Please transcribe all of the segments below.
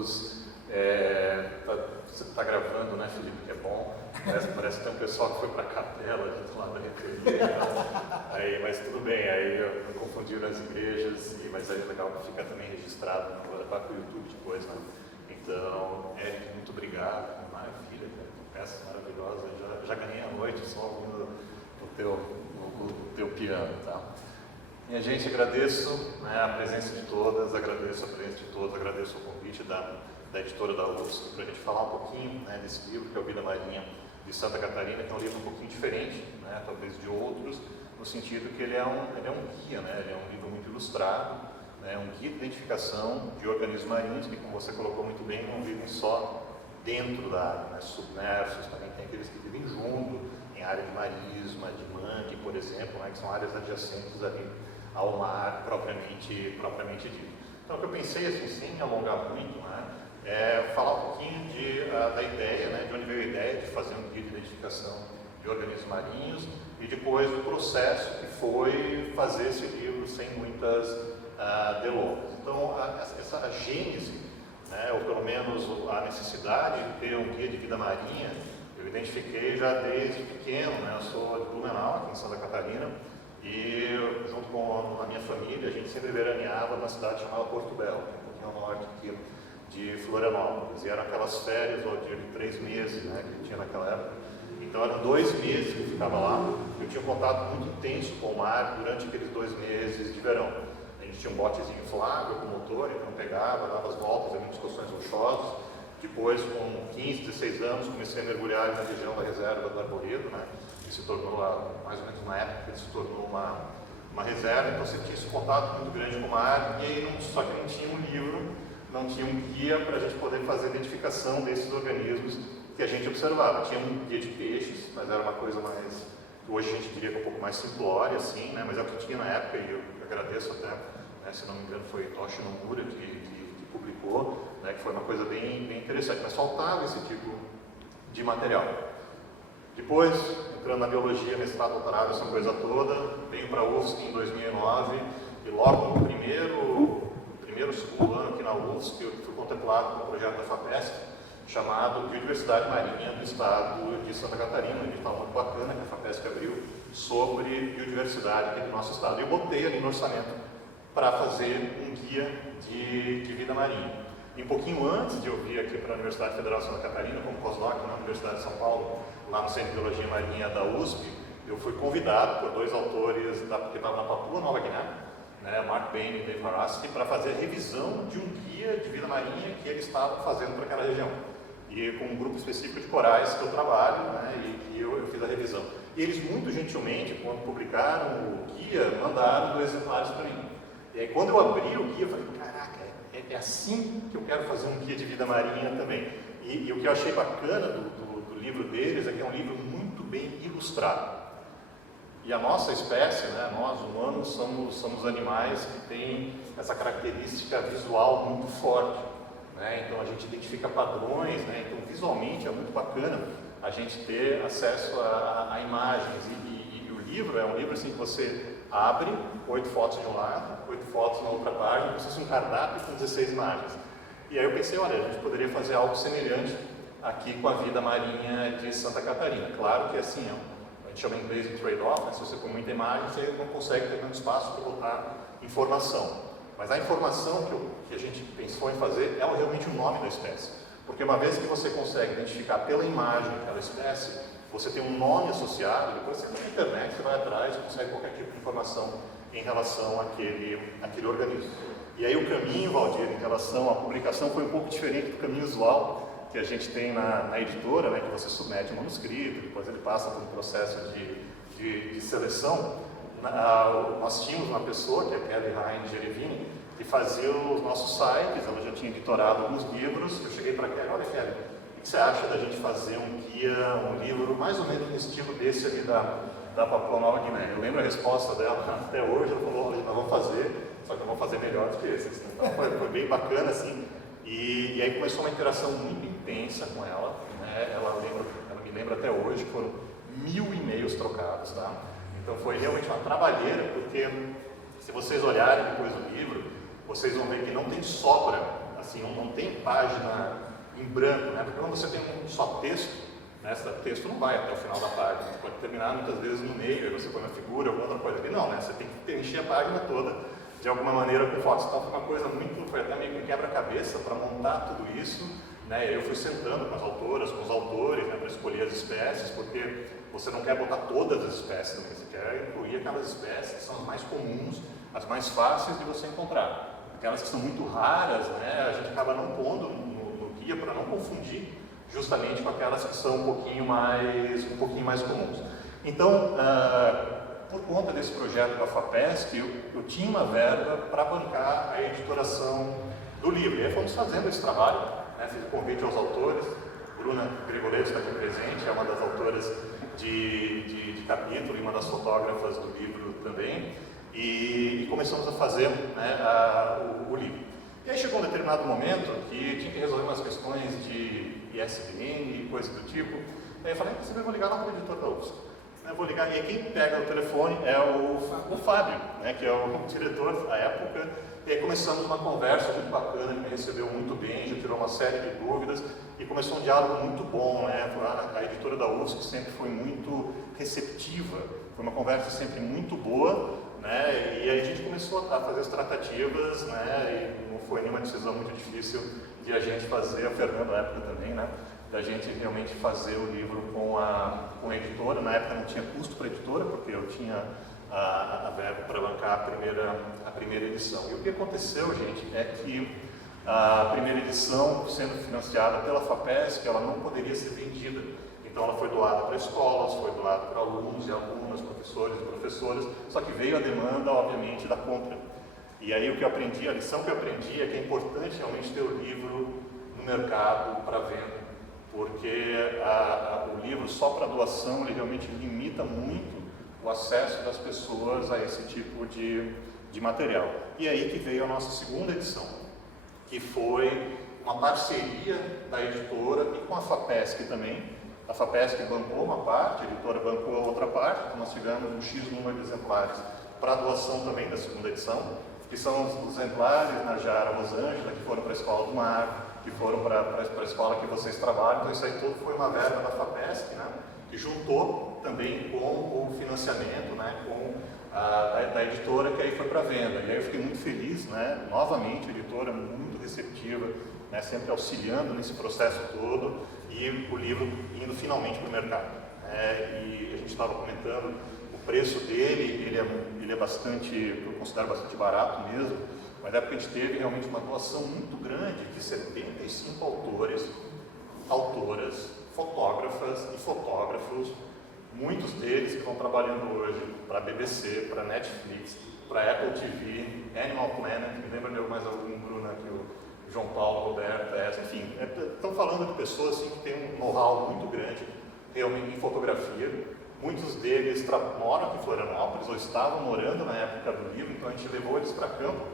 todos. Você está gravando, né, Felipe, que é bom. Parece que tem um pessoal que foi para a capela de lá da referência. Mas tudo bem, aí eu confundiram as igrejas, mas aí é legal que fica também registrado, não vou levar para o YouTube depois, né? Então, Eric, muito obrigado, maravilha, peça maravilhosa, já ganhei a noite só ouvindo o teu piano, tá? Minha gente, agradeço, né, a presença de todas, agradeço a presença de todos, agradeço o convite da editora da UFSC para a gente falar um pouquinho, né, desse livro, que é o Vida Marinha de Santa Catarina, que é um livro um pouquinho diferente, né, talvez de outros, no sentido que ele é um guia, né, ele é um livro muito ilustrado, né, um guia de identificação de organismos marinhos, que, como você colocou muito bem, não vivem só dentro da área, né, submersos, também tem aqueles que vivem junto, em área de marisma, de mangue, por exemplo, né, que são áreas adjacentes ali ao mar propriamente dito. Então, o que eu pensei, assim, sem alongar muito, né, é falar um pouquinho da ideia, né, de onde veio a ideia de fazer um guia de identificação de organismos marinhos e depois do processo que foi fazer esse livro sem muitas delongas. Então, essa gênese, né, ou pelo menos a necessidade de ter um guia de vida marinha, eu identifiquei já desde pequeno, né, eu sou de Blumenau, aqui em Santa Catarina, e junto com a minha família, a gente sempre veraneava numa cidade chamada Porto Belo, um pouquinho ao norte aqui de Florianópolis, e eram aquelas férias de 3 meses, né, que tinha naquela época. Então eram 2 meses que eu ficava lá, eu tinha um contato muito intenso com o mar durante aqueles 2 meses de verão. A gente tinha um botezinho inflável com motor, então pegava, dava as voltas em excursões rochosas. Depois, com 15, 16 anos, comecei a mergulhar na região da reserva do Arvoredo, né, que se tornou, mais ou menos na época, que se tornou uma reserva, então você tinha esse contato muito grande com o mar, e aí só que não tinha um livro, não tinha um guia para a gente poder fazer a identificação desses organismos que a gente observava. Tinha um guia de peixes, mas era uma coisa mais, que hoje a gente diria que é um pouco mais simplória, assim, né, mas é o que tinha na época, e eu agradeço até, né, se não me engano foi Toshi Nomura que publicou, né, que foi uma coisa bem interessante, mas faltava esse tipo de material. Depois, entrando na biologia, mestrado, doutorado, essa coisa toda, venho para a UFSC em 2009 e logo no segundo ano aqui na UFSC eu fui contemplado com um projeto da FAPESC chamado Biodiversidade Marinha do Estado de Santa Catarina, um edital muito bacana que a FAPESC abriu sobre biodiversidade aqui do nosso estado. E eu botei ali no orçamento para fazer um guia de vida marinha. E um pouquinho antes de eu vir aqui para a Universidade Federal de Santa Catarina, como pós-doc na Universidade de São Paulo, lá no Centro de Biologia Marinha da USP, eu fui convidado por 2 autores que estavam na Papua Nova Guiné, né, Mark Bain e Dave Haraski, para fazer a revisão de um guia de vida marinha que eles estavam fazendo para aquela região. E com um grupo específico de corais que eu trabalho, né, e eu fiz a revisão. E eles, muito gentilmente, quando publicaram o guia, mandaram 2 exemplares para mim. E aí, quando eu abri o guia, eu falei, caraca, é assim que eu quero fazer um guia de vida marinha também. E o que eu achei bacana do livro deles é que é um livro muito bem ilustrado. E a nossa espécie, né, nós humanos, somos animais que têm essa característica visual muito forte, né? Então a gente identifica padrões, né? Então visualmente é muito bacana a gente ter acesso a imagens. E o livro é um livro assim que você abre 8 fotos de um lado, 8 fotos na outra página, como se fosse um cardápio com 16 imagens. E aí eu pensei, olha, a gente poderia fazer algo semelhante aqui com a vida marinha de Santa Catarina. Claro que assim, a gente chama em inglês de trade-off, né? Se você põe muita imagem, você não consegue ter tanto espaço para botar informação. Mas a informação que a gente pensou em fazer é realmente o nome da espécie. Porque uma vez que você consegue identificar pela imagem aquela espécie, você tem um nome associado, depois você vai na internet, você vai atrás, você consegue qualquer tipo de informação em relação àquele organismo. E aí o caminho, Valdir, em relação à publicação foi um pouco diferente do caminho usual que a gente tem na editora, né, que você submete um manuscrito, depois ele passa por um processo de seleção. Nós tínhamos uma pessoa, que é a Kelly Ryan Gerevini, que fazia os nossos sites, ela já tinha editorado alguns livros. Eu cheguei para a Kelly, olha Kelly, o que você acha da gente fazer um guia, um livro mais ou menos no estilo desse ali da Papua Nova Guiné? Eu lembro a resposta dela até hoje, ela falou, nós vamos fazer, só que nós vamos fazer melhor do que esses. Então foi bem bacana assim, e aí começou uma interação muito intensa com ela, né? Ela me lembra até hoje, foram 1000 e-mails trocados, tá? Então foi realmente uma trabalheira, porque se vocês olharem depois do livro, vocês vão ver que não tem sobra assim, não tem página em branco, né? Porque quando você tem um só texto, né, esse texto não vai até o final da página, você pode terminar muitas vezes no meio, aí você põe uma figura, alguma outra coisa aqui, não, né? Você tem que preencher a página toda de alguma maneira com fotos. Então foi uma coisa foi até meio que um quebra-cabeça para montar tudo isso, né? E eu fui sentando com as autoras, com os autores, né, para escolher as espécies, porque você não quer botar todas as espécies também, você quer incluir aquelas espécies que são as mais comuns, as mais fáceis de você encontrar. Aquelas que são muito raras, né, a gente acaba não pondo no guia para não confundir justamente com aquelas que são um pouquinho mais comuns. Então, por conta desse projeto da FAPESP, eu tinha uma verba para bancar a editoração do livro. E aí fomos fazendo esse trabalho, né, fiz o convite aos autores. Bruna Gregoretti está aqui presente, é uma das autoras de capítulo e uma das fotógrafas do livro também. E começamos a fazer, né, o livro. E aí chegou um determinado momento que tinha que resolver umas questões de ISBN e coisas do tipo. Aí eu falei, eu vou ligar lá para o editor da UFSC. Eu vou ligar, e aí quem pega o telefone é o Fábio, né, que é o diretor da época. E aí começamos uma conversa muito bacana, ele me recebeu muito bem, já tirou uma série de dúvidas e começou um diálogo muito bom, né? A editora da UFSC sempre foi muito receptiva, foi uma conversa sempre muito boa, né? E aí a gente começou a fazer as tratativas, né? E não foi nenhuma decisão muito difícil de a gente fazer, a Fernanda na época também, né? Da gente realmente fazer o livro com a editora. Na época não tinha custo para a editora, porque eu tinha a verba para bancar a primeira edição. E o que aconteceu, gente, é que a primeira edição, sendo financiada pela FAPESP, ela não poderia ser vendida. Então ela foi doada para escolas, foi doada para alunos e alunas, professores e professoras, só que veio a demanda, obviamente, da compra. E aí o que eu aprendi, a lição que eu aprendi é que é importante realmente ter o livro no mercado para venda, porque o livro só para doação, ele realmente limita muito o acesso das pessoas a esse tipo de material. E aí que veio a nossa segunda edição, que foi uma parceria da editora e com a FAPESP também. A FAPESP bancou uma parte, a editora bancou a outra parte, então nós tivemos um X número de exemplares para doação também da segunda edição, que são os exemplares na Jara Rosângela, que foram para a Escola do Mar, que foram para a escola que vocês trabalham. Então isso aí tudo foi uma verba da FAPESP, né, que juntou também com o financiamento, né, com da editora, que aí foi para venda. E aí eu fiquei muito feliz, né, novamente, a editora muito receptiva, né, sempre auxiliando nesse processo todo, e o livro indo finalmente para o mercado. E a gente estava comentando, o preço dele, ele é bastante, eu considero bastante barato mesmo, mas na época a gente teve realmente uma doação muito grande de 75 autores, autoras, fotógrafas e fotógrafos, muitos deles que estão trabalhando hoje para a BBC, para a Netflix, para a Apple TV, Animal Planet, me lembra de mais algum, Bruna, que o João Paulo, Roberto, enfim, estão falando de pessoas assim, que têm um know-how muito grande realmente em fotografia. Muitos deles moram aqui em Florianópolis ou estavam morando na época do livro, então a gente levou eles para campo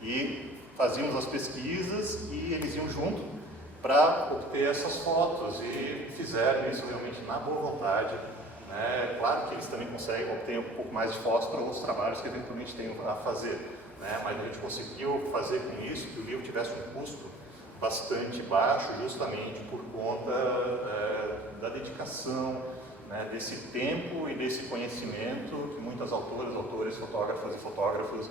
e fazíamos as pesquisas e eles iam junto para obter essas fotos e fizeram isso realmente na boa vontade. Né? Claro que eles também conseguem obter um pouco mais de fotos para outros trabalhos que eventualmente tenham a fazer, né? Mas a gente conseguiu fazer com isso que o livro tivesse um custo bastante baixo, justamente por conta da dedicação, né, desse tempo e desse conhecimento que muitas autoras, autores, fotógrafas e fotógrafos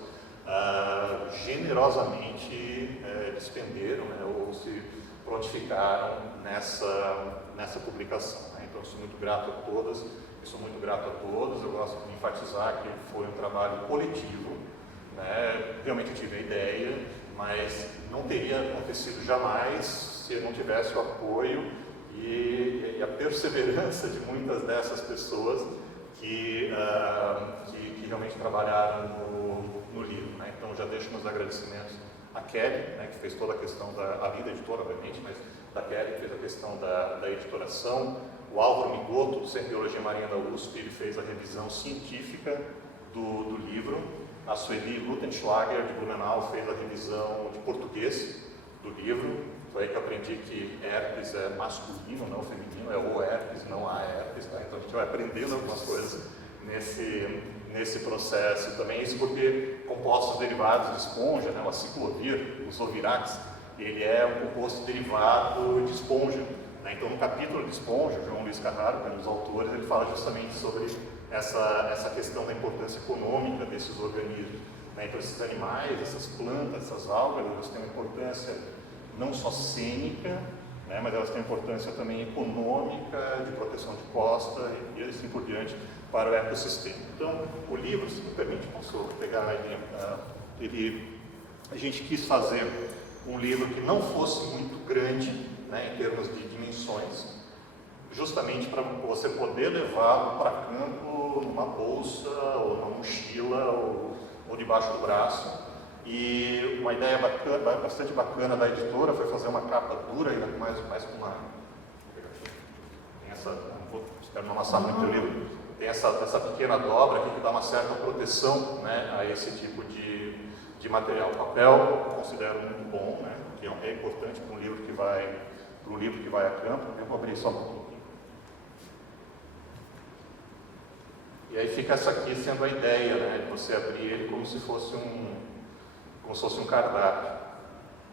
generosamente despenderam, né, ou se prontificaram nessa publicação. Né? Então, eu sou muito grato a todas, eu sou muito grato a todos. Eu gosto de enfatizar que foi um trabalho coletivo, né? Realmente eu tive a ideia, mas não teria acontecido jamais se eu não tivesse o apoio e a perseverança de muitas dessas pessoas que realmente trabalharam no livro. Né? Então, já deixo meus agradecimentos a Kelly, né, que fez toda a questão além da editora, obviamente, mas da Kelly, que fez a questão da editoração. O Álvaro Migoto, do Centro de Biologia Marinha da USP, ele fez a revisão científica do livro. A Sueli Lutenschlager, de Blumenau, fez a revisão de português do livro. Foi aí que eu aprendi que herpes é masculino, não feminino, é o herpes, não há herpes. Tá? Então a gente vai aprendendo algumas coisas nesse processo também. Isso porque compostos derivados de esponja, né, o aciclovir, os ovirax, ele é um composto derivado de esponja. Né? Então, no capítulo de esponja, o João Luiz Carraro, que é um dos autores, ele fala justamente sobre essa questão da importância econômica desses organismos. Né? Então, esses animais, essas plantas, essas algas, elas têm uma importância não só cênica, né, mas elas têm importância também econômica, de proteção de costa e assim por diante para o ecossistema. Então, o livro, se me permite, posso pegar a gente quis fazer um livro que não fosse muito grande, né, em termos de dimensões, justamente para você poder levá-lo para campo numa bolsa ou numa mochila ou debaixo do braço. E uma ideia bastante bacana da editora foi fazer uma capa dura, ainda mais com uma... Tem essa, espero não amassar muito o livro, tem essa pequena dobra aqui que dá uma certa proteção, né, a esse tipo de material. O papel eu considero muito bom, né, que é importante para um livro que vai a campo. Eu vou abrir só um pouquinho. E aí fica essa aqui sendo a ideia, né, de você abrir ele como se fosse um cardápio,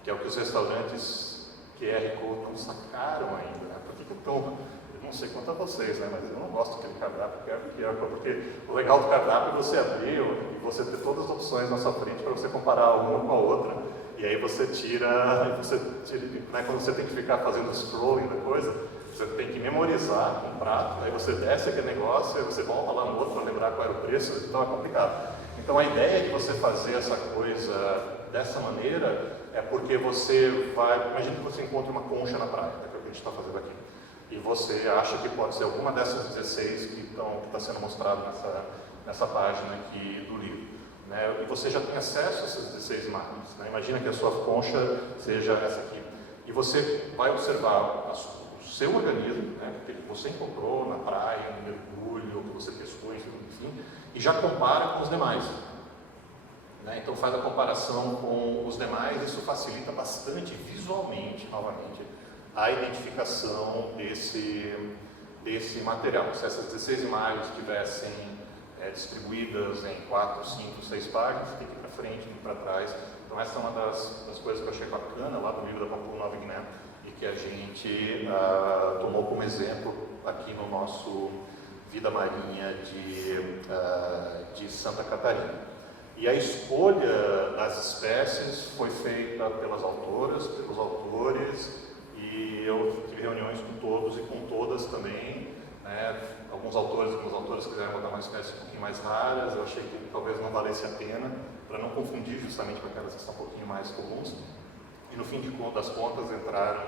que é o que os restaurantes QR Code não sacaram ainda, né? Por que estão? Eu não sei quanto a vocês, né? Mas eu não gosto daquele cardápio QR Code, porque o legal do cardápio é você abrir e você ter todas as opções na sua frente para você comparar uma com a outra, e aí você tira, né, quando você tem que ficar fazendo scrolling da coisa, você tem que memorizar um prato, aí você desce aquele negócio, aí você volta lá no outro para lembrar qual era o preço, então é complicado. Então a ideia de você fazer essa coisa dessa maneira é porque você vai, imagina que você encontra uma concha na praia, que é o que a gente está fazendo aqui, e você acha que pode ser alguma dessas 16 que está sendo mostrado nessa página aqui do livro. Né? E você já tem acesso a essas 16 imagens. Né? Imagina que a sua concha seja essa aqui. E você vai observar o seu organismo, né, que você encontrou na praia, no mergulho, que você pescou, enfim, e já compara com os demais. Né? Então faz a comparação com os demais, isso facilita bastante visualmente, novamente, a identificação desse material. Se essas 16 imagens estivessem distribuídas em 4, 5, 6 páginas, tem que ir para frente, ir para trás. Então essa é uma das coisas que eu achei bacana lá do livro da Papua Nova Guiné e que a gente tomou como exemplo aqui no nosso Vida Marinha de Santa Catarina. E a escolha das espécies foi feita pelas autoras, pelos autores, e eu tive reuniões com todos e com todas também. Né? Alguns autores e algumas autoras quiseram botar uma espécie um pouquinho mais raras, eu achei que talvez não valesse a pena, para não confundir justamente com aquelas que são um pouquinho mais comuns. E no fim das contas entraram,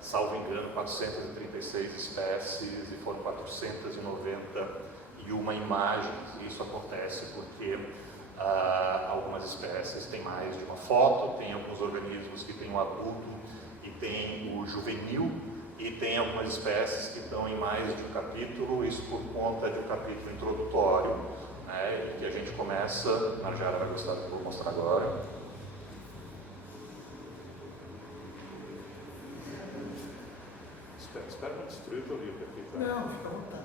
salvo engano, 436 espécies e foram 491 imagens. E isso acontece porque algumas espécies têm mais de uma foto, tem alguns organismos que têm o adulto e tem o juvenil, e tem algumas espécies que estão em mais de um capítulo, isso por conta de um capítulo introdutório, né, que a gente começa, a Marjara vai gostar do que eu vou mostrar agora. Espero não destruir o teu livro aqui, tá? Não, fica à vontade.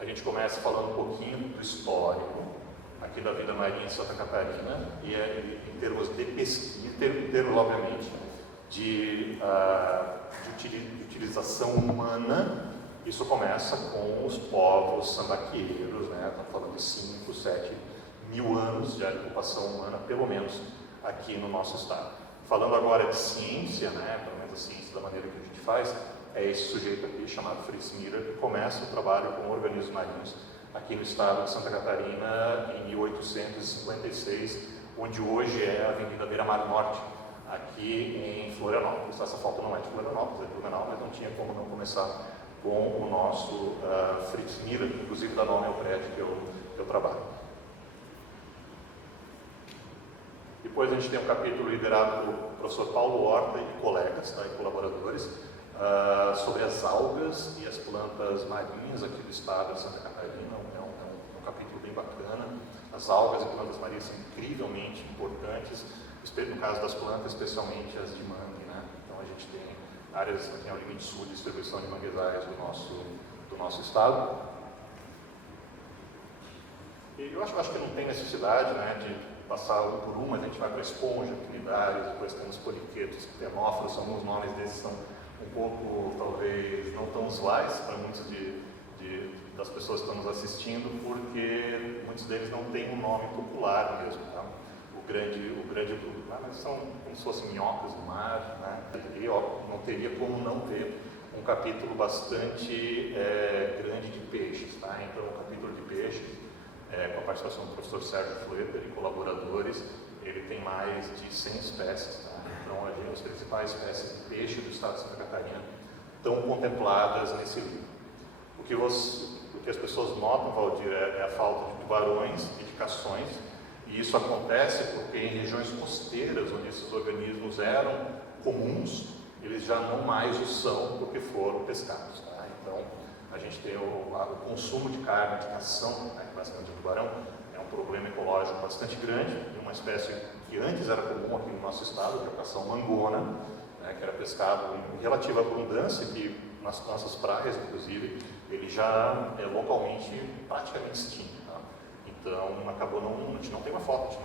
A gente começa falando um pouquinho do histórico aqui da vida marinha em Santa Catarina, e em termos de pesquisa, em termos obviamente de utilização humana. Isso começa com os povos sambaqueiros, né? Estamos falando de 5, 7 mil anos de ocupação humana, pelo menos aqui no nosso estado. Falando agora de ciência, né? Pelo menos a ciência da maneira que a gente faz, é esse sujeito aqui chamado Fritz Miller que começa o trabalho com organismos marinhos aqui no estado de Santa Catarina em 1856, onde hoje é a Avenida Beira-Mar Norte, aqui em Florianópolis. Essa foto não é de Florianópolis, é de Blumenau, mas não tinha como não começar com o nosso Fritz Miller, inclusive dá nome ao prédio que eu trabalho. Depois a gente tem um capítulo liderado pelo professor Paulo Horta e colegas, tá, e colaboradores, sobre as algas e as plantas marinhas aqui do estado de Santa Catarina. É um capítulo bem bacana. As algas e plantas marinhas são incrivelmente importantes, no caso das plantas, especialmente as de mangue, né? Então a gente tem áreas aqui ao limite sul de distribuição de manguezais do nosso estado. E eu acho que não tem necessidade, né, de passar um por um, mas a gente vai para esponja, trinidários, depois temos poliquetos, ptenófilos, alguns nomes desses são um pouco, talvez, não tão usuais para muitos das pessoas que estão nos assistindo, porque muitos deles não têm um nome popular mesmo, tá? O grande bruno, né? Mas são como se fossem minhocas do mar, né? E ó, não teria como não ter um capítulo bastante grande de peixes, tá? Então, o capítulo de peixes, com a participação do professor Sérgio Fletter e colaboradores, ele tem mais de 100 espécies, tá? Então, as principais espécies de peixe do estado de Santa Catarina estão contempladas nesse livro. O que as pessoas notam, Valdir, é a falta de tubarões e de cações, e isso acontece porque em regiões costeiras, onde esses organismos eram comuns, eles já não mais o são porque foram pescados, tá? Então, a gente tem o consumo de carne de cação, né, basicamente de tubarão, é um problema ecológico bastante grande, de uma espécie que antes era comum aqui no nosso estado, que é a cação mangona, né, que era pescado em relativa abundância, que nas nossas praias, inclusive, ele já é localmente praticamente extinto. Tá? Então, a gente não tem uma foto,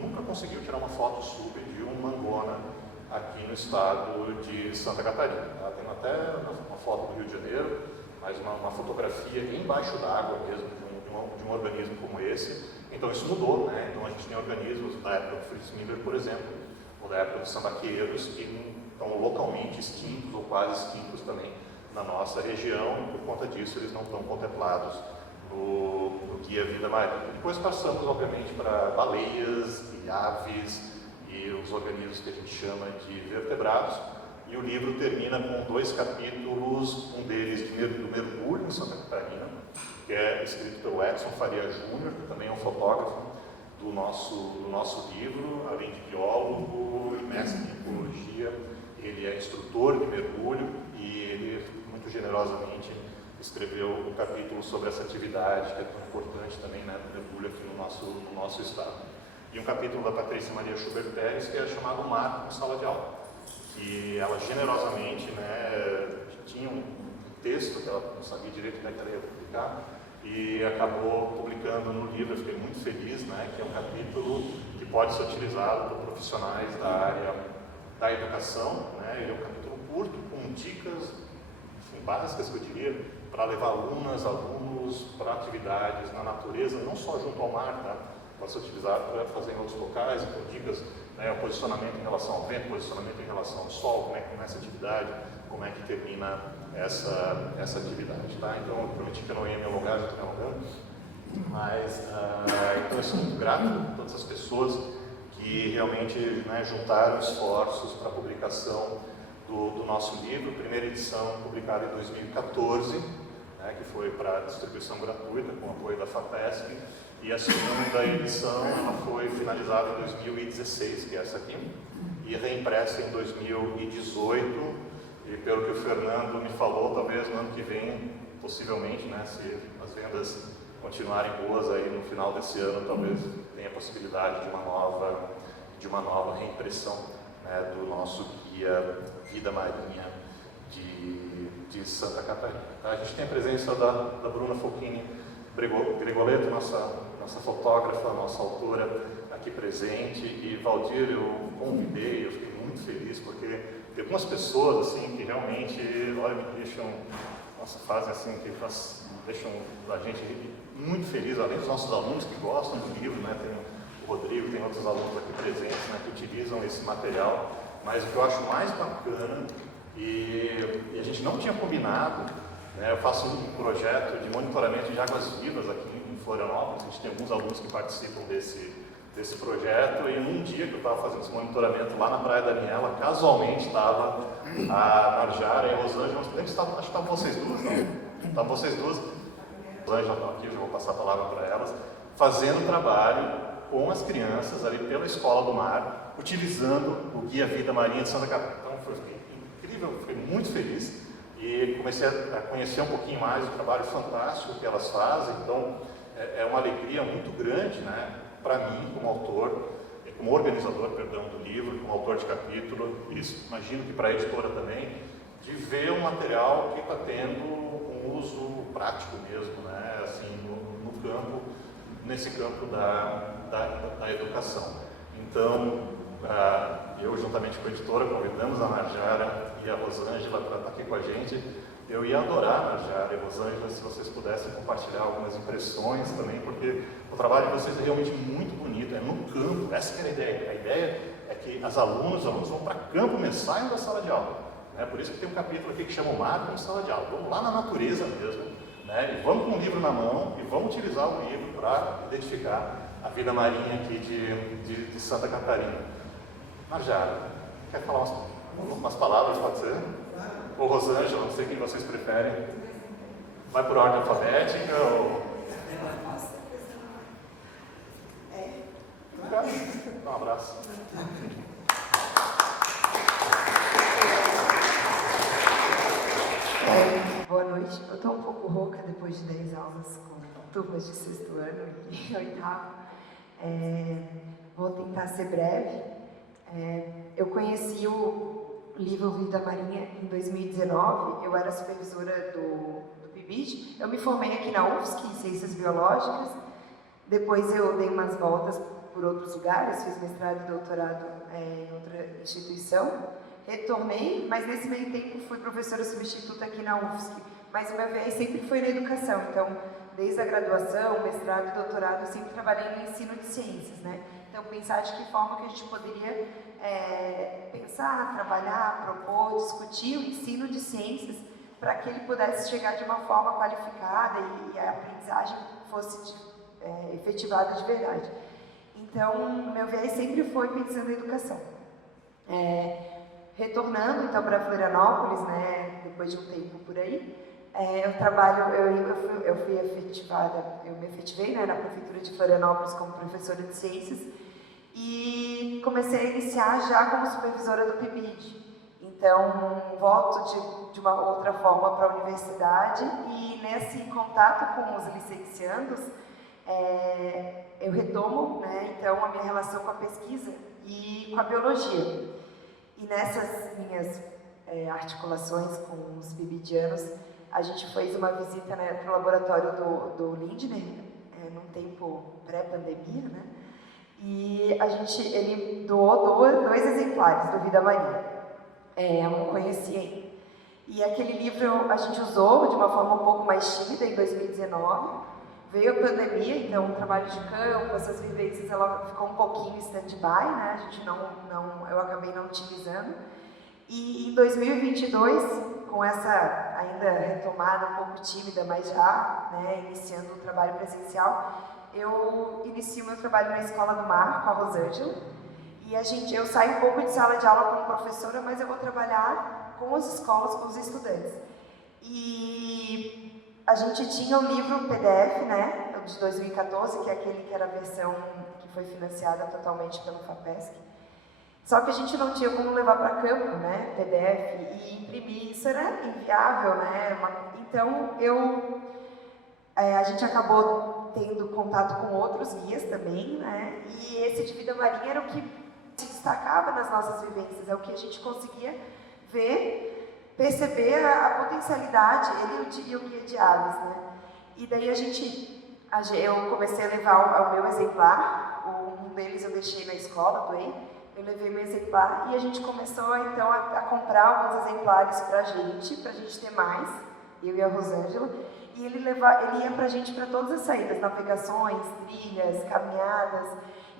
nunca conseguiu tirar uma foto sub de um mangona aqui no estado de Santa Catarina. Tá? Tem até uma foto do Rio de Janeiro, mas uma fotografia embaixo d'água mesmo de um organismo como esse. Então isso mudou, né? Então a gente tem organismos da época do Fritz Miller, por exemplo, ou da época dos sambaqueiros, que estão localmente extintos ou quase extintos também na nossa região, e por conta disso eles não estão contemplados no Guia Vida Marinha. Depois passamos, obviamente, para baleias e aves e os organismos que a gente chama de vertebrados. E o livro termina com 2 capítulos, um deles do mergulho em Santa Catarina, que é escrito pelo Edson Faria Júnior, que também é um fotógrafo do nosso livro, além de biólogo e mestre em ecologia. Ele é instrutor de mergulho e ele, muito generosamente, escreveu um capítulo sobre essa atividade, que é tão importante também, né, do mergulho aqui no nosso estado. E um capítulo da Patrícia Maria Schubert Pérez, que é chamado Mar como Sala de Aula. Que ela generosamente, né, tinha um texto que ela não sabia direito como é que ela ia publicar e acabou publicando no livro. Eu fiquei muito feliz, né, que é um capítulo que pode ser utilizado por profissionais da área da educação, né. Ele é um capítulo curto com dicas, enfim, básicas, que eu diria, para levar alunos para atividades na natureza, não só junto ao mar, tá? Pode ser utilizado para fazer em outros locais, com dicas, né, o posicionamento em relação ao vento, posicionamento em relação ao sol, como é que começa a atividade, como é que termina essa atividade, tá? Então, eu prometi que eu não ia me alongar, já estou me alongando, mas, então eu sou muito grato a todas as pessoas que realmente, né, juntaram esforços para a publicação do nosso livro. Primeira edição publicada em 2014, né, que foi para distribuição gratuita, com apoio da FAPESP, e a segunda edição ela foi finalizada em 2016, que é essa aqui, e reimpressa em 2018, e pelo que o Fernando me falou, talvez no ano que vem, possivelmente, né, se as vendas continuarem boas aí no final desse ano, talvez tenha a possibilidade de uma nova reimpressão, né, do nosso guia Vida Marinha de Santa Catarina. A gente tem a presença da Bruna Focchini Gregoleto, nossa fotógrafa, nossa autora aqui presente, e Valdir, eu convidei, eu fiquei muito feliz, porque tem algumas pessoas assim que realmente, olha, me deixam, fazem assim, deixam a gente muito feliz, além dos nossos alunos que gostam do livro, né, tem o Rodrigo, tem outros alunos aqui presentes, né, que utilizam esse material, mas o que eu acho mais bacana, e a gente não tinha combinado, né, eu faço um projeto de monitoramento de águas vivas aqui em Florianópolis. A gente tem alguns alunos que participam desse projeto, e num dia que eu estava fazendo esse monitoramento lá na Praia da Aniela, casualmente estava a Narjara e a Rosângela, acho que estavam vocês duas, não? Estavam vocês duas, a Rosângela está aqui, eu já vou passar a palavra para elas, fazendo trabalho com as crianças ali pela Escola do Mar, utilizando o Guia Vida Marinha de Santa Catarina. Então foi incrível, fiquei muito feliz. E comecei a conhecer um pouquinho mais o trabalho fantástico que elas fazem. Então, é uma alegria muito grande, né, para mim, como autor, como organizador, perdão, do livro, como autor de capítulo, e imagino que para a editora também, de ver um material que está tendo um uso prático mesmo, né, assim, no campo, nesse campo da educação. Então, eu, juntamente com a editora, convidamos a Marjara e a Rosângela para estar aqui com a gente. Eu ia adorar, Marjara e Rosângela, se vocês pudessem compartilhar algumas impressões também, porque o trabalho de vocês é realmente muito bonito, é no campo, essa que é a ideia. A ideia é que os alunos vão para campo, saiam da sala de aula. Né? Por isso que tem um capítulo aqui que chama o mar como sala de aula. Vamos lá na natureza mesmo, né? E vamos com o livro na mão e vamos utilizar o livro para identificar a vida marinha aqui de Santa Catarina. Marjara, quer falar umas palavras, pode ser? Ou Rosângela, não sei quem vocês preferem. Vai por ordem alfabética ou... Dá um abraço. Boa noite. Eu estou um pouco rouca depois de 10 aulas com turmas de 6º ano e 8º. Vou tentar ser breve. Eu conheci o livro Vida Marinha em 2019. Eu era supervisora do PIBID. Eu me formei aqui na UFSC em Ciências Biológicas. Depois eu dei umas voltas por outros lugares, fiz mestrado e doutorado em outra instituição. Retornei, mas nesse meio tempo fui professora substituta aqui na UFSC. Mas o meu viés sempre foi na educação, então desde a graduação, mestrado e doutorado, eu sempre trabalhei no ensino de ciências, né? Então pensar de que forma que a gente poderia pensar, trabalhar, propor, discutir o ensino de ciências para que ele pudesse chegar de uma forma qualificada e a aprendizagem fosse efetivada de verdade. Então, meu viés sempre foi pensando em educação. Retornando então para Florianópolis, né, depois de um tempo por aí, eu fui efetivada, eu me efetivei, né, na prefeitura de Florianópolis como professora de ciências e comecei a iniciar já como supervisora do PIBID. Então, volto de uma outra forma para a universidade e nesse contato com os licenciandos, eu retomo, né, então, a minha relação com a pesquisa e com a biologia. E nessas minhas articulações com os bibidianos, a gente fez uma visita, né, para o laboratório do Lindner, num tempo pré-pandemia, né? E ele doou dois exemplares do Vida Marinha. Eu não conhecia ainda. E aquele livro a gente usou de uma forma um pouco mais tímida em 2019. Veio a pandemia, então o trabalho de campo, essas vivências, ela ficou um pouquinho em stand-by, né? A gente eu acabei não utilizando. E em 2022, com essa ainda retomada um pouco tímida, mas já, né, iniciando o trabalho presencial, eu inicio meu trabalho na Escola do Mar com a Rosângela. E eu saio um pouco de sala de aula como professora, mas eu vou trabalhar com as escolas, com os estudantes. E a gente tinha o livro PDF, né, de 2014, que é aquele que era a versão que foi financiada totalmente pelo FAPESC. Só que a gente não tinha como levar para campo, né, PDF, e imprimir, isso era inviável, né, então a gente acabou tendo contato com outros guias também, né, e esse de Vida Marinha era o que se destacava nas nossas vivências, é o que a gente conseguia ver, perceber a potencialidade, ele e o guia de aves, né, e daí eu comecei a levar o meu exemplar, um deles eu deixei na escola, doei. Eu levei meu exemplar e a gente começou então a comprar alguns exemplares pra gente ter mais, eu e a Rosângela, e ele ia pra gente para todas as saídas, navegações, trilhas, caminhadas,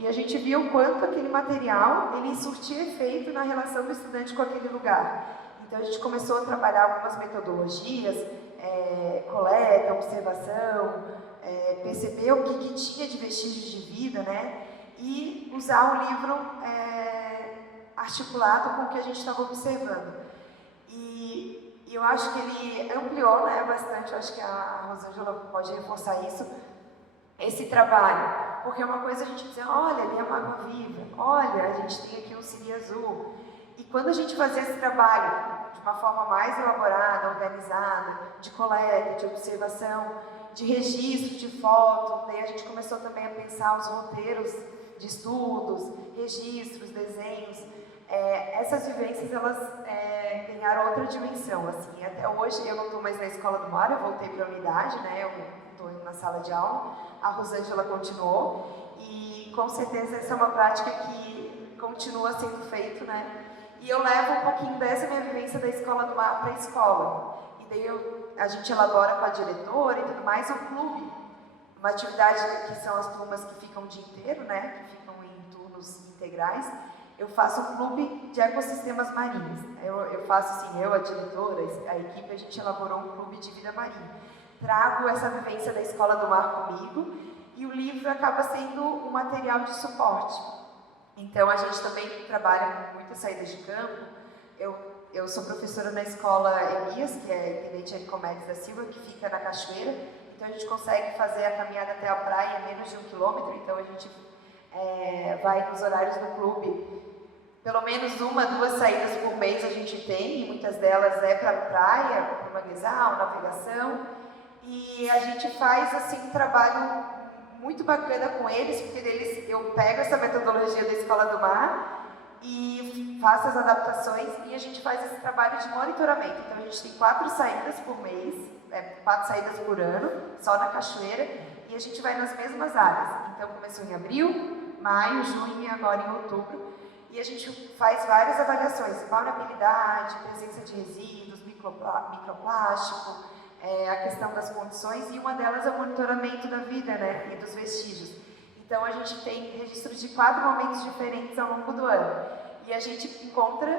e a gente viu o quanto aquele material ele surtia efeito na relação do estudante com aquele lugar. Então a gente começou a trabalhar algumas metodologias, coleta, observação, perceber o que tinha de vestígios de vida, né? E usar o livro articulado com o que a gente estava observando. E eu acho que ele ampliou, né, bastante, eu acho que a Rosângela pode reforçar isso, esse trabalho. Porque é uma coisa a gente dizer, olha, ali é uma água-viva, olha, a gente tem aqui um siri azul. E quando a gente fazia esse trabalho de uma forma mais elaborada, organizada, de coleta, de observação, de registro, de foto, daí a gente começou também a pensar os roteiros de estudos, registros, desenhos. Essas vivências, elas ganharam outra dimensão, assim. Até hoje, eu não estou mais na Escola do Mar, eu voltei para a unidade, né, eu estou indo na sala de aula, a Rosângela continuou, e com certeza essa é uma prática que continua sendo feita, né? E eu levo um pouquinho dessa minha vivência da Escola do Mar para a escola. E daí a gente elabora com a diretora e tudo mais um clube, uma atividade que são as turmas que ficam o dia inteiro, né? Que ficam em turnos integrais. Eu faço um clube de ecossistemas marinhos. Eu faço assim, a diretora, a equipe, a gente elaborou um clube de vida marinha. Trago essa vivência da Escola do Mar comigo e o livro acaba sendo um material de suporte. Então, a gente também trabalha com muitas saídas de campo. Eu sou professora na escola Elias, que é Intendente Nicomedes da Silva, que fica na Cachoeira. Então, a gente consegue fazer a caminhada até a praia em menos de 1 quilômetro. Então, a gente vai nos horários do clube. Pelo menos 1, 2 saídas por mês a gente tem, e muitas delas é para a praia, para o manguezal, navegação. E a gente faz assim um trabalho muito bacana com eles, porque eu pego essa metodologia da Escola do Mar e faço as adaptações e a gente faz esse trabalho de monitoramento. Então a gente tem 4 saídas por mês, 4 saídas por ano, só na Cachoeira, e a gente vai nas mesmas áreas. Então começou em abril, maio, junho e agora em outubro. E a gente faz várias avaliações, vulnerabilidade, presença de resíduos, microplástico, a questão das condições, e uma delas é o monitoramento da vida, né, e dos vestígios. Então a gente tem registros de 4 momentos diferentes ao longo do ano. E a gente encontra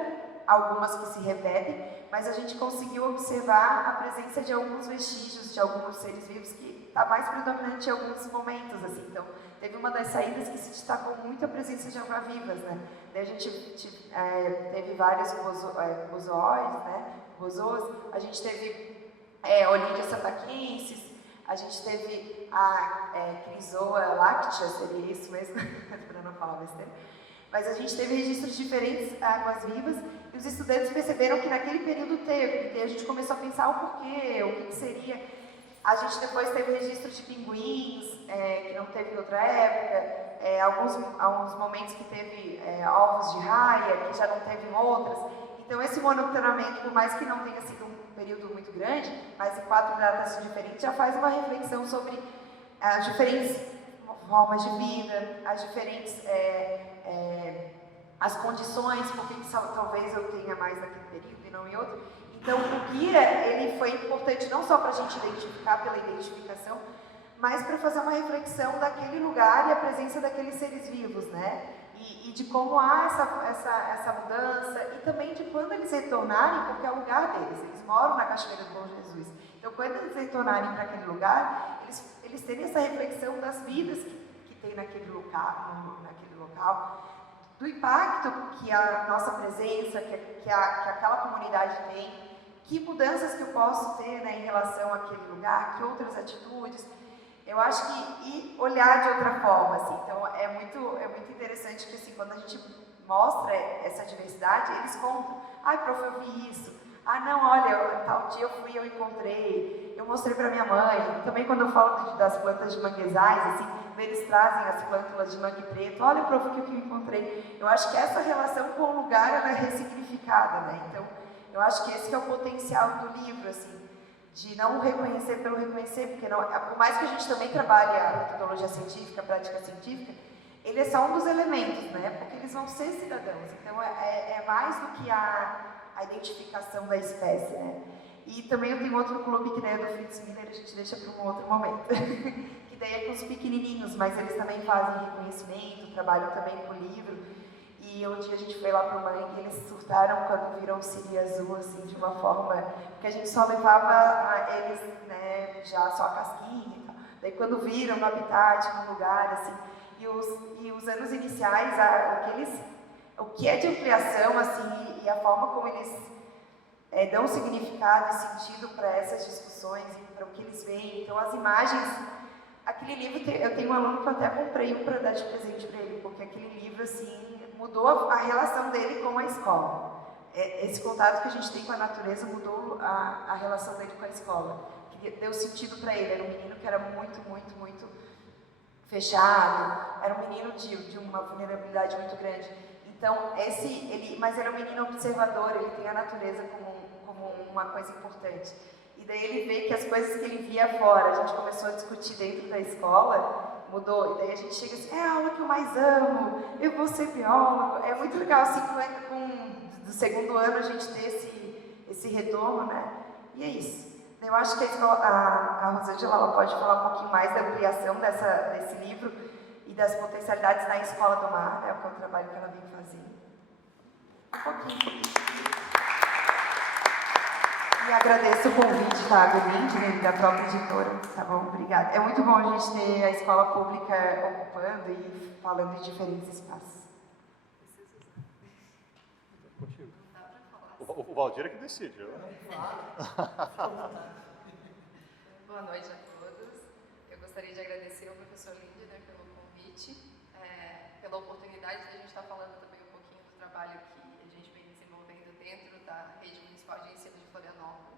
algumas que se repetem, mas a gente conseguiu observar a presença de alguns vestígios, de alguns seres vivos que está mais predominante em alguns momentos, assim. Então, teve uma das saídas que se destacou muito a presença de água-vivas, né? Daí a gente teve vários bozois, né? Bozôs, a gente teve Olídeas santaquenses, a gente teve a Crisoa láctea, seria isso mesmo, para não falar besteira. Mas a gente teve registros de diferentes águas-vivas e os estudantes perceberam que naquele período teve, e daí a gente começou a pensar o porquê, o que seria. A gente depois teve registro de pinguins, que não teve em outra época, alguns momentos que teve ovos de raia, que já não teve em outras. Então esse monitoramento, por mais que não tenha sido um período muito grande, mas em 4 datas diferentes, já faz uma reflexão sobre as diferentes formas de vida, as diferentes as condições, porque talvez eu tenha mais naquele período e não em outro. Então o guia, ele foi importante não só para a gente identificar pela identificação, mas para fazer uma reflexão daquele lugar e a presença daqueles seres vivos, né? E de como há essa mudança, e também de quando eles retornarem, porque é o lugar deles, eles moram na Cachoeira do Bom Jesus. Então, quando eles retornarem para aquele lugar, eles terem essa reflexão das vidas que tem naquele local, do impacto que a nossa presença, que aquela comunidade tem, que mudanças que eu posso ter, né, em relação àquele lugar, que outras atitudes. Eu acho e olhar de outra forma, assim. Então é muito interessante que, assim, quando a gente mostra essa diversidade, eles contam. Ai, prof, eu vi isso. Ah, não, olha, tal dia eu fui e eu encontrei. Eu mostrei para minha mãe. Também quando eu falo das plantas de manguezais, assim, eles trazem as plântulas de mangue preto. Olha, prof, o que eu encontrei. Eu acho que essa relação com o lugar, ela é ressignificada, né? Então, eu acho que esse que é o potencial do livro, assim, de não reconhecer pelo reconhecer, porque não, por mais que a gente também trabalhe a metodologia científica, a prática científica, ele é só um dos elementos, né? Porque eles vão ser cidadãos. Então, é mais do que a identificação da espécie, né? E também eu tenho outro clube que daí é do Fritz Miller, a gente deixa para um outro momento, que daí é com os pequenininhos, mas eles também fazem reconhecimento, trabalham também com o livro. E um dia a gente foi lá para o Mangue e eles surtaram quando viram o siri azul, assim, de uma forma que a gente só levava eles, né, já só a casquinha e tal. Daí quando viram no habitat, no lugar, assim, e os anos iniciais, o que é de ampliação, assim, e a forma como eles dão significado e sentido para essas discussões e para o que eles veem. Então as imagens, aquele livro, eu tenho um aluno que eu até comprei para dar de presente para ele, porque aquele livro, assim, mudou a relação dele com a escola. Esse contato que a gente tem com a natureza mudou a relação dele com a escola. Que deu sentido para ele. Era um menino que era muito, muito, muito fechado. Era um menino de uma vulnerabilidade muito grande. Então, mas ele é um menino observador. Ele tem a natureza como uma coisa importante. E daí ele vê que as coisas que ele via fora, a gente começou a discutir dentro da escola, mudou. E daí a gente chega assim, é a aula que eu mais amo, eu vou ser biólogo. É muito legal, assim, do segundo ano a gente ter esse retorno, né? E é isso. Eu acho que a Rosângela ela pode falar um pouquinho mais da ampliação desse livro e das potencialidades na Escola do Mar, né? Que é o trabalho que ela vem fazendo. Um pouquinho. E agradeço o convite, tá, do Lindner, da própria editora, tá bom? Obrigada. É muito bom a gente ter a escola pública ocupando e falando em diferentes espaços. O Valdir é que decide. Boa noite a todos. Eu gostaria de agradecer ao professor Lindner pelo convite, pela oportunidade de a gente estar falando também um pouquinho do trabalho que a gente vem desenvolvendo dentro da Rede Municipal de Ensino de Florianópolis.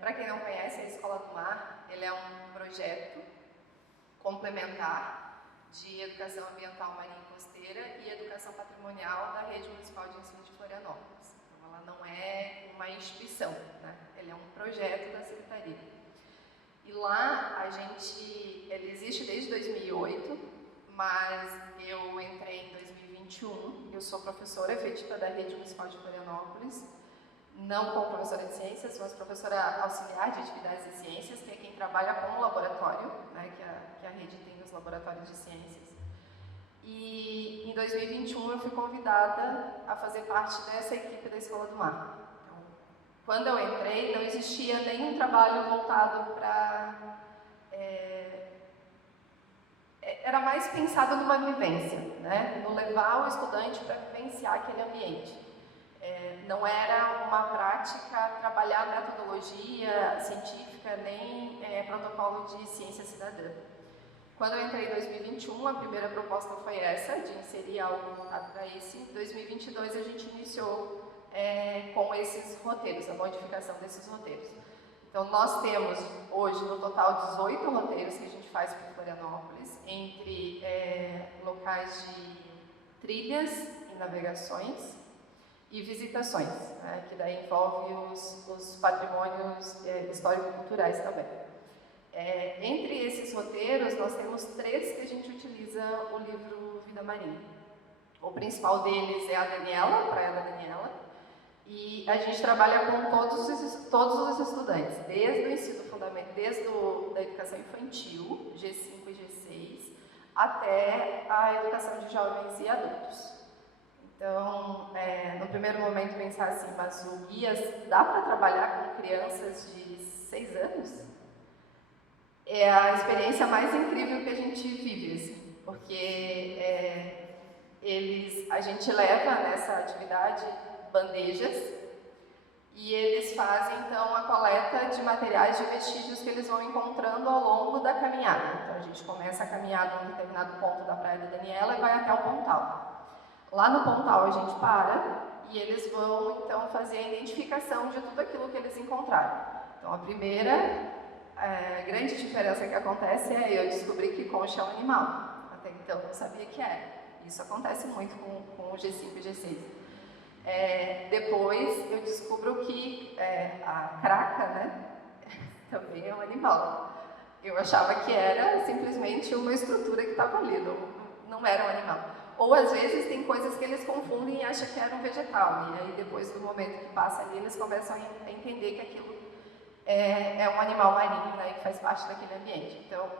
Para quem não conhece, a Escola do Mar, ele é um projeto complementar de educação ambiental marinha e costeira e educação patrimonial da Rede Municipal de Ensino de Florianópolis. Então, ela não é uma instituição, né? Ele é um projeto da Secretaria. E lá, ele existe desde 2008, mas eu entrei em 2021, eu sou professora efetiva da Rede Municipal de Florianópolis, não como professora de ciências, mas professora auxiliar de atividades de ciências, que é quem trabalha com o laboratório, né, que a rede tem nos laboratórios de ciências. E em 2021 eu fui convidada a fazer parte dessa equipe da Escola do Mar. Então, quando eu entrei, não existia nenhum trabalho voltado para... era mais pensado numa vivência, né? No levar o estudante para vivenciar aquele ambiente. Não era uma prática trabalhar metodologia científica nem protocolo de ciência cidadã. Quando eu entrei em 2021, a primeira proposta foi essa, de inserir algo voltado para esse. Em 2022, a gente iniciou com esses roteiros, a modificação desses roteiros. Então, nós temos hoje, no total, 18 roteiros que a gente faz para Florianópolis, entre locais de trilhas e navegações, e visitações, né, que daí envolve os patrimônios histórico-culturais também. Entre esses roteiros, nós temos 3 que a gente utiliza o livro Vida Marinha. O principal deles é a Daniela, Praia da Daniela, e a gente trabalha com todos os estudantes, desde o ensino fundamental, da educação infantil, G5 e G6, até a educação de jovens e adultos. Então, no primeiro momento pensar assim, mas o guias dá para trabalhar com crianças de 6 anos? É a experiência mais incrível que a gente vive, assim, porque a gente leva nessa atividade bandejas e eles fazem então a coleta de materiais de vestígios que eles vão encontrando ao longo da caminhada. Então, a gente começa a caminhada em um determinado ponto da Praia da Daniela e vai até o Pontal. Lá no Pontal a gente para e eles vão então fazer a identificação de tudo aquilo que eles encontraram. Então a primeira grande diferença que acontece é eu descobri que concha é um animal. Até então eu não sabia que era. Isso acontece muito com o G5 e G6. Depois eu descubro que a craca, né, também é um animal. Eu achava que era simplesmente uma estrutura que estava ali, não era um animal. Ou às vezes tem coisas que eles confundem e acham que era um vegetal, e aí depois do momento que passa ali, eles começam a entender que aquilo é um animal marinho, né, que faz parte daquele ambiente. Então,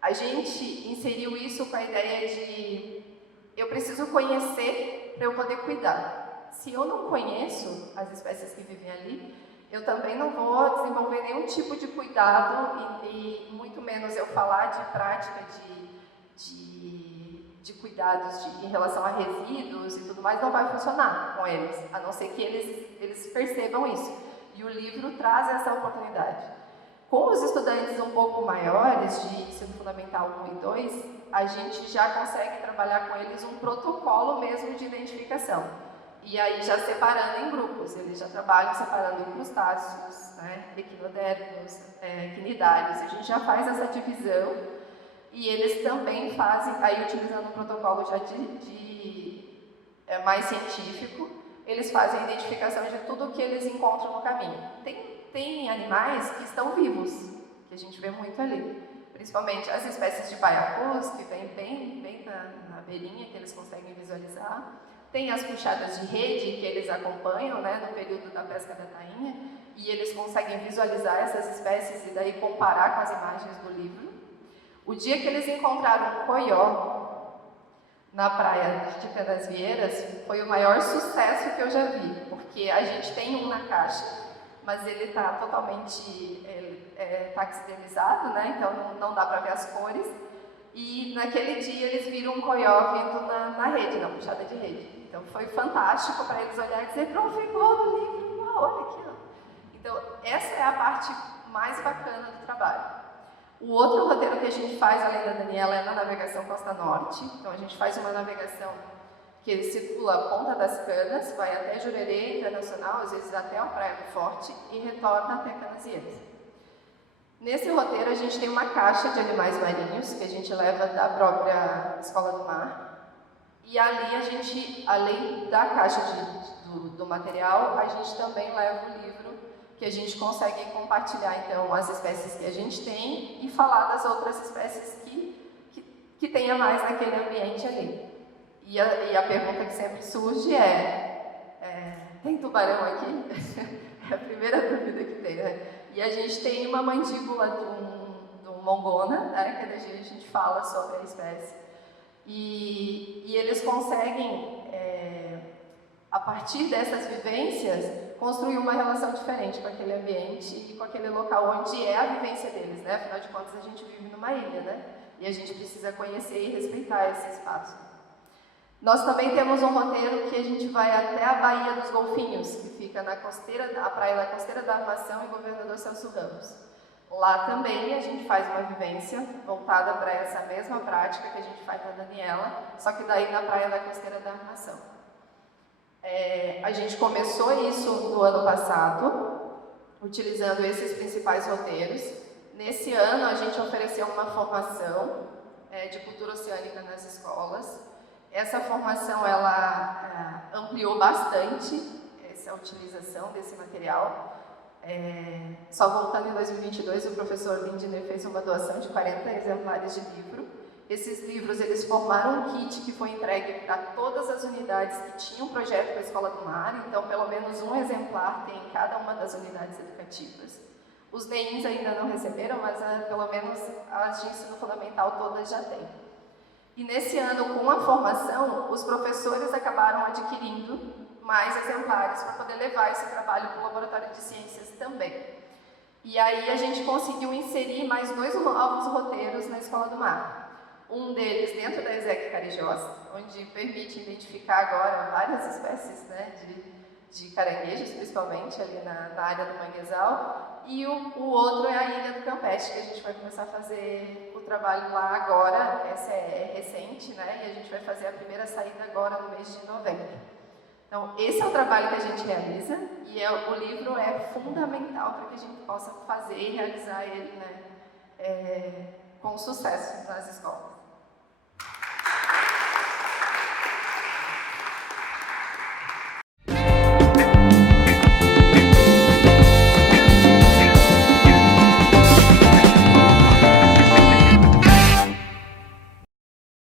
a gente inseriu isso com a ideia de eu preciso conhecer para eu poder cuidar. Se eu não conheço as espécies que vivem ali, eu também não vou desenvolver nenhum tipo de cuidado e muito menos eu falar de prática de cuidados em relação a resíduos e tudo mais, não vai funcionar com eles, a não ser que eles percebam isso. E o livro traz essa oportunidade. Com os estudantes um pouco maiores, de ensino fundamental 1 e 2, a gente já consegue trabalhar com eles um protocolo mesmo de identificação. E aí já separando em grupos, eles já trabalham separando em crustáceos, né, equinodermos, quinidários, a gente já faz essa divisão. E eles também fazem, aí utilizando um protocolo já mais científico, eles fazem a identificação de tudo que eles encontram no caminho. Tem tem animais que estão vivos, que a gente vê muito ali. Principalmente as espécies de baiacus, que vem bem na beirinha, que eles conseguem visualizar. Tem as puxadas de rede, que eles acompanham, né, no período da pesca da tainha, e eles conseguem visualizar essas espécies e daí comparar com as imagens do livro. O dia que eles encontraram um coió na praia de Canasvieiras foi o maior sucesso que eu já vi, porque a gente tem um na caixa, mas ele está totalmente taxidermizado, né? Então não dá para ver as cores. E naquele dia eles viram um coió vindo na rede, na puxada de rede. Então foi fantástico para eles olharem e dizer: pronto, igual no livro, olha aqui. Ó. Então essa é a parte mais bacana do trabalho. O outro roteiro que a gente faz, além da Daniela, é na navegação Costa Norte. Então a gente faz uma navegação que circula a Ponta das Canas, vai até Jurerê Internacional, às vezes até a Praia do Forte, e retorna até Canasvieiras. Nesse roteiro a gente tem uma caixa de animais marinhos, que a gente leva da própria Escola do Mar. E ali a gente, além da caixa do material, a gente também leva o livro, que a gente consegue compartilhar, então, as espécies que a gente tem e falar das outras espécies que tenha mais naquele ambiente ali. E a pergunta que sempre surge tem tubarão aqui? É a primeira dúvida que tem, né? E a gente tem uma mandíbula do mongona, né, que a gente fala sobre a espécie. E eles conseguem, a partir dessas vivências, construir uma relação diferente com aquele ambiente e com aquele local onde é a vivência deles, né? Afinal de contas, a gente vive numa ilha, né? E a gente precisa conhecer e respeitar esse espaço. Nós também temos um roteiro que a gente vai até a Baía dos Golfinhos, que fica na praia da Costeira da Armação e Governador Celso Ramos. Lá também a gente faz uma vivência voltada para essa mesma prática que a gente faz na Daniela, só que daí na praia da Costeira da Armação. A gente começou isso no ano passado, utilizando esses principais roteiros. Nesse ano a gente ofereceu uma formação de cultura oceânica nas escolas. Essa formação ela ampliou bastante essa utilização desse material. Só voltando em 2022, o professor Lindner fez uma doação de 40 exemplares de livro. Esses livros eles formaram um kit que foi entregue para todas as unidades que tinham projeto com a Escola do Mar, então pelo menos um exemplar tem em cada uma das unidades educativas. Os DEINs ainda não receberam, mas pelo menos as de ensino fundamental todas já têm. E nesse ano, com a formação, os professores acabaram adquirindo mais exemplares para poder levar esse trabalho para o Laboratório de Ciências também. E aí a gente conseguiu inserir mais 2 novos roteiros na Escola do Mar. Um deles dentro da ESEC Carijós, onde permite identificar agora várias espécies, né, de caranguejos, principalmente ali na área do manguezal. E o outro é a Ilha do Campeche, que a gente vai começar a fazer o trabalho lá agora. Essa é recente, né, e a gente vai fazer a primeira saída agora no mês de novembro. Então, esse é o trabalho que a gente realiza e o livro é fundamental para que a gente possa fazer e realizar ele, né, com sucesso nas escolas.